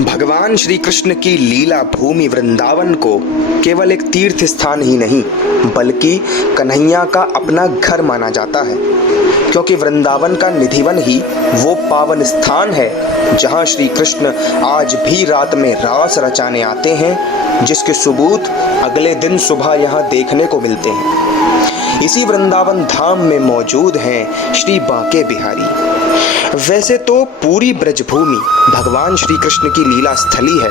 भगवान श्री कृष्ण की लीला भूमि वृंदावन को केवल एक तीर्थ स्थान ही नहीं बल्कि कन्हैया का अपना घर माना जाता है, क्योंकि वृंदावन का निधिवन ही वो पावन स्थान है जहाँ श्री कृष्ण आज भी रात में रास रचाने आते हैं, जिसके सबूत अगले दिन सुबह यहाँ देखने को मिलते हैं। इसी वृंदावन धाम में मौजूद हैं श्री बांके बिहारी। वैसे तो पूरी ब्रजभूमि भगवान श्री कृष्ण की लीला स्थली है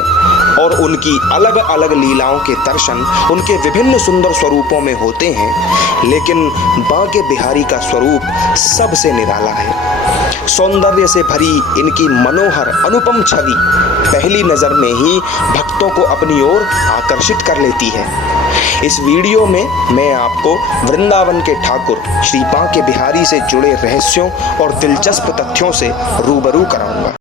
और उनकी अलग अलग लीलाओं के दर्शन उनके विभिन्न सुंदर स्वरूपों में होते हैं, लेकिन बांके बिहारी का स्वरूप सबसे निराला है। सौंदर्य से भरी इनकी मनोहर अनुपम छवि पहली नज़र में ही भक्तों को अपनी ओर आकर्षित कर लेती है। इस वीडियो में मैं आपको वृंदावन के ठाकुर श्री बांके बिहारी से जुड़े रहस्यों और दिलचस्प तथ्यों से रूबरू कराऊंगा।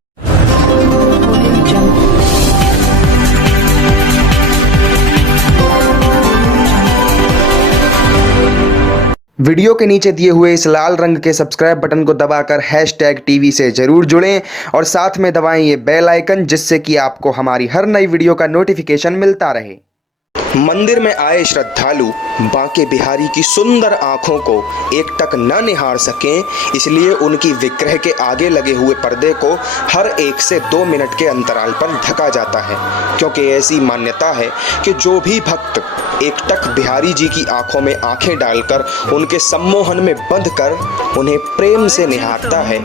वीडियो के नीचे दिए हुए इस लाल रंग के सब्सक्राइब बटन को दबाकर #TV से जरूर जुड़ें और साथ में दबाएं ये बेल आइकन, जिससे कि आपको हमारी हर नई वीडियो का नोटिफिकेशन मिलता रहे। मंदिर में आए श्रद्धालु बांके बिहारी की सुंदर आंखों को एकटक न निहार सकें, इसलिए उनकी विग्रह के आगे लगे हुए पर्दे को हर 1 से 2 मिनट के अंतराल पर ढका जाता है, क्योंकि ऐसी मान्यता है कि जो भी भक्त एकटक बिहारी जी की आंखों में आंखें डालकर उनके सम्मोहन में बंधकर उन्हें प्रेम से निहारता है,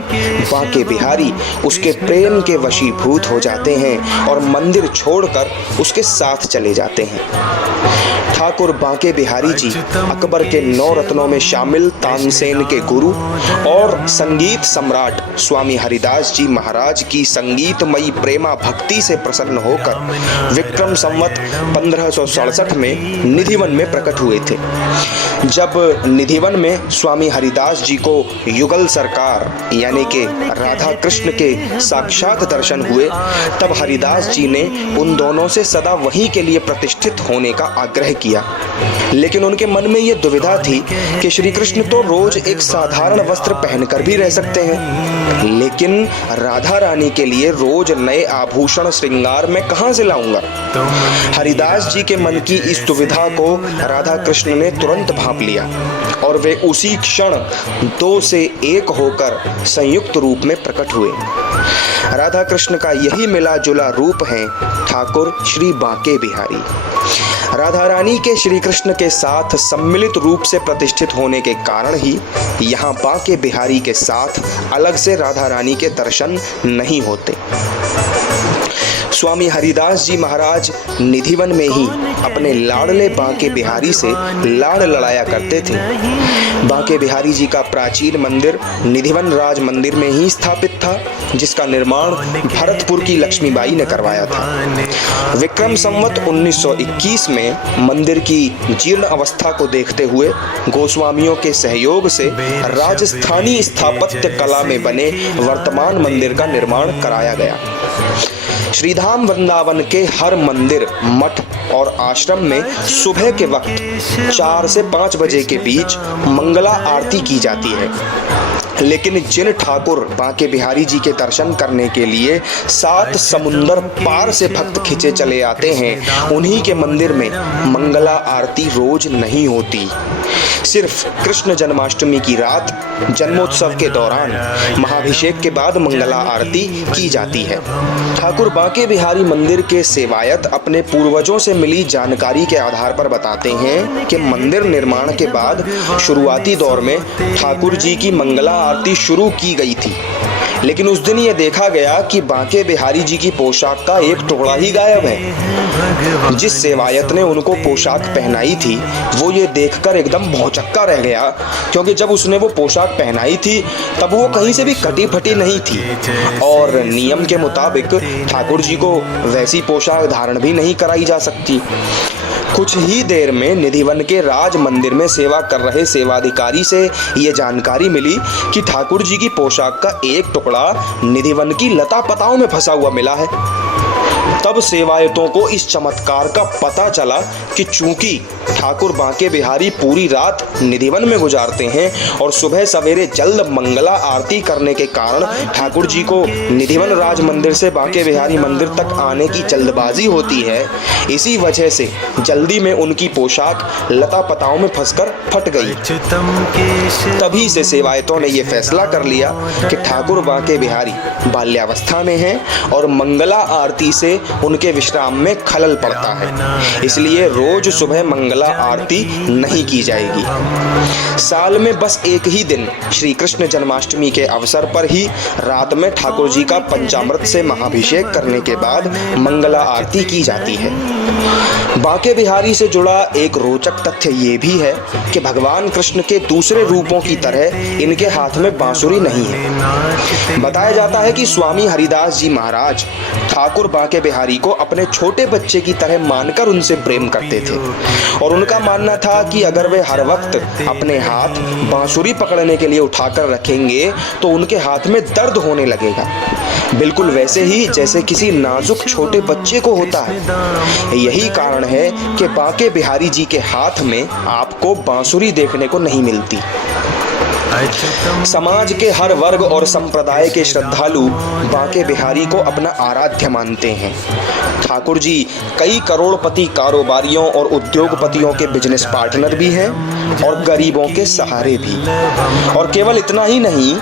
बांके बिहारी उसके प्रेम के वशीभूत हो जाते हैं और मंदिर छोड़कर उसके साथ चले जाते हैं। ठाकुर बांके बिहारी जी अकबर के 9 रत्नों में शामिल तानसेन के गुरु और संगीत सम्राट स्वामी हरिदास जी महाराज की संगीतमयी प्रेमा भक्ति से प्रसन्न होकर विक्रम संवत 1567 में निधिवन में प्रकट हुए थे। जब निधिवन में स्वामी हरिदास जी को युगल सरकार यानी कि राधा कृष्ण के साक्षात दर्शन हुए, तब हरिदास जी ने उन दोनों से सदा वहीं के लिए प्रतिष्ठित होने का आग्रह किया, लेकिन उनके मन में ये दुविधा थी कि श्री कृष्ण तो रोज एक साधारण वस्त्र पहनकर भी रह सकते हैं, लेकिन राधा रानी के लिए रोज नए आभूषण श्रृंगार में कहां से लाऊंगा। हरिदास जी के मन की इस दुविधा को राधा कृष्ण ने तुरंत भांप लिया और वे उसी क्षण 2 से 1 होकर संयुक्त रूप में प्रकट हुए। राधा कृष्ण का यही मिला जुला रूप है ठाकुर श्री बांके बिहारी। राधा रानी के श्री कृष्ण के साथ सम्मिलित रूप से प्रतिष्ठित होने के कारण ही यहाँ बांके बिहारी के साथ अलग से राधा रानी के दर्शन नहीं होते। स्वामी हरिदास जी महाराज निधिवन में ही अपने लाडले बांके बिहारी से लाड़ लड़ाया करते थे। बांके बिहारी जी का प्राचीन मंदिर निधिवन राज मंदिर में ही स्थापित था, जिसका निर्माण भरतपुर की लक्ष्मीबाई ने करवाया था। विक्रम संवत 1921 में मंदिर की जीर्ण अवस्था को देखते हुए गोस्वामियों के सहयोग से राजस्थानी स्थापत्य कला में बने वर्तमान मंदिर का निर्माण कराया गया। श्रीधाम वृंदावन के हर मंदिर, मठ और आश्रम में सुबह के वक्त 4 से 5 बजे के बीच मंगला आरती की जाती है, लेकिन जिन ठाकुर बांके बिहारी जी के दर्शन करने के लिए 7 समुंदर पार से भक्त खिंचे चले आते हैं, उन्हीं के मंदिर में मंगला आरती रोज नहीं होती। सिर्फ कृष्ण जन्माष्टमी की रात जन्मोत्सव के दौरान महाभिषेक के बाद मंगला आरती की जाती है। ठाकुर बांके बिहारी मंदिर के सेवायत अपने पूर्वजों से मिली जानकारी के आधार पर बताते हैं कि मंदिर निर्माण के बाद शुरुआती दौर में ठाकुर जी की मंगला आरती शुरू की गई थी, लेकिन उस दिन ये देखा गया कि बांके बिहारी जी की पोशाक का एक टुकड़ा ही गायब है। जिस सेवायत ने उनको पोशाक पहनाई थी वो ये देखकर एकदम भौचक्का रह गया, क्योंकि जब उसने वो पोशाक पहनाई थी तब वो कहीं से भी कटी फटी नहीं थी और नियम के मुताबिक ठाकुर जी को वैसी पोशाक धारण भी नहीं कराई जा सकती। कुछ ही देर में निधिवन के राज मंदिर में सेवा कर रहे सेवाधिकारी से ये जानकारी मिली कि ठाकुर जी की पोशाक का एक टुकड़ा निधिवन की लता पताओं में फंसा हुआ मिला है। तब सेवायतों को इस चमत्कार का पता चला कि चूंकि ठाकुर बांके बिहारी पूरी रात निधिवन में गुजारते हैं और सुबह सवेरे जल्द मंगला आरती करने के कारण ठाकुर जी को निधिवन राज मंदिर से बांके बिहारी मंदिर तक आने की जल्दबाजी होती है, इसी वजह से जल्दी में उनकी पोशाक लता पताओं में फंसकर फट गई। तभी से सेवायतों ने यह फैसला कर लिया कि ठाकुर बांके बिहारी बाल्यावस्था में हैं और मंगला आरती से उनके विश्राम में खलल पड़ता है, इसलिए रोज सुबह मंगला आरती नहीं की जाएगी। साल में बस एक ही दिन श्री कृष्ण जन्माष्टमी के अवसर पर ही रात में ठाकुर जी का पंचामृत से महाभिषेक करने के बाद मंगला आरती की जाती है। बांके बिहारी से जुड़ा एक रोचक तथ्य ये भी है कि भगवान कृष्ण के दूसरे रूपों की तरह इनके हाथ में बांसुरी नहीं है। बताया जाता है कि स्वामी हरिदास जी महाराज ठाकुर बांके बिहारी को अपने छोटे बच्चे की तरह मानकर उनसे प्रेम करते थे और उनका मानना था कि अगर वे हर वक्त अपने हाथ बांसुरी पकड़ने के लिए उठाकर रखेंगे तो उनके हाथ में दर्द होने लगेगा, बिल्कुल वैसे ही जैसे किसी नाजुक छोटे बच्चे को होता है। यही कारण है कि बांके बिहारी जी के हाथ में आपको बांसुरी देखने को नहीं मिलती। समाज के हर वर्ग और संप्रदाय के श्रद्धालु बांके बिहारी को अपना आराध्य मानते हैं। ठाकुर जी कई करोड़पति कारोबारियों और उद्योगपतियों के बिजनेस पार्टनर भी हैं और गरीबों के सहारे भी। और केवल इतना ही नहीं,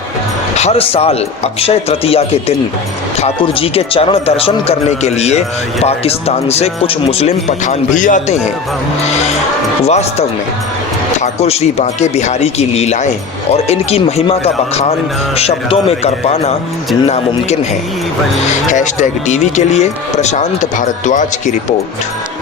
हर साल अक्षय तृतीया के दिन ठाकुर जी के चरण दर्शन करने के लिए पाकिस्तान से कुछ मुस्लिम पठान भी आते हैं। वास्तव में ठाकुर श्री बांके बिहारी की लीलाएं और इनकी महिमा का बखान शब्दों में कर पाना नामुमकिन है। #टीवी के लिए प्रशांत भारद्वाज की रिपोर्ट।